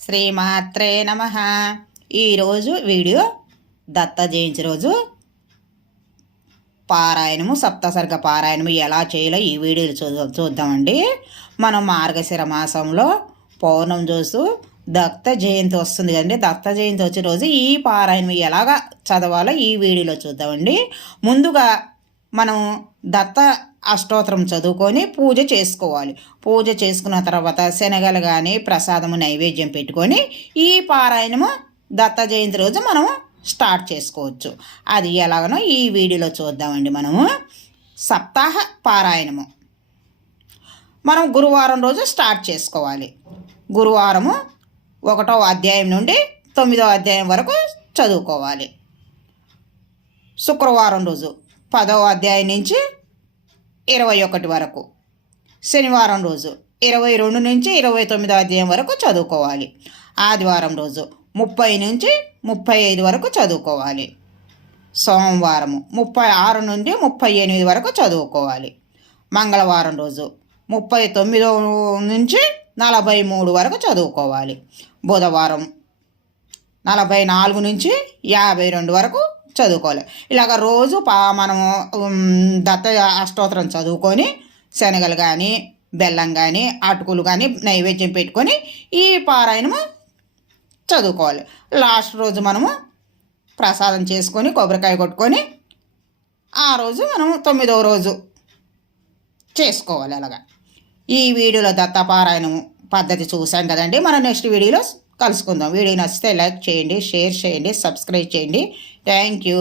శ్రీమాత్రే నమః. ఈరోజు వీడియో దత్త జయంతి రోజు పారాయణము సప్తసర్గ పారాయణము ఎలా చేయాలో ఈ వీడియోలు చూద్దామండి. మనం మార్గశిర మాసంలో పౌర్ణం చూస్తూ దత్త జయంతి వస్తుంది కదండి. దత్త జయంతి వచ్చే రోజు ఈ పారాయణం ఎలాగా చదవాలో ఈ వీడియోలో చూద్దామండి. ముందుగా మనం దత్త అష్టోత్తరం చదువుకొని పూజ చేసుకోవాలి. పూజ చేసుకున్న తర్వాత శనగలు కానీ ప్రసాదము నైవేద్యం పెట్టుకొని ఈ పారాయణము దత్త జయంతి రోజు మనము స్టార్ట్ చేసుకోవచ్చు. అది ఎలాగనో ఈ వీడియోలో చూద్దామండి. మనము సప్తాహ పారాయణము మనం గురువారం రోజు స్టార్ట్ చేసుకోవాలి. గురువారము 1వ అధ్యాయం నుండి 9వ అధ్యాయం వరకు చదువుకోవాలి. శుక్రవారం రోజు 10వ అధ్యాయం నుంచి 21 వరకు, శనివారం రోజు 22 నుంచి 29వ అధ్యాయం వరకు చదువుకోవాలి. ఆదివారం రోజు 30 నుంచి 35 వరకు చదువుకోవాలి. సోమవారము 36 నుండి 38 వరకు చదువుకోవాలి. మంగళవారం రోజు 39 నుంచి 43 వరకు చదువుకోవాలి. బుధవారం 44 నుంచి 52 వరకు చదువుకోవాలి. ఇలాగ రోజు మనము దత్త అష్టోత్తరం చదువుకొని శనగలు కానీ బెల్లం కానీ అటుకులు కానీ నైవేద్యం పెట్టుకొని ఈ పారాయణము చదువుకోవాలి. లాస్ట్ రోజు మనము ప్రసాదం చేసుకొని కొబ్బరికాయ కొట్టుకొని ఆ రోజు మనం 9వ రోజు చేసుకోవాలి. అలాగా ఈ వీడియోలో దత్త పారాయణం పద్ధతి చూసాం కదండి. మనం నెక్స్ట్ వీడియోలో కలుసుకుందాం. వీడియో నచ్చితే లైక్ చేయండి, షేర్ చేయండి, సబ్స్క్రైబ్ చేయండి. Thank you.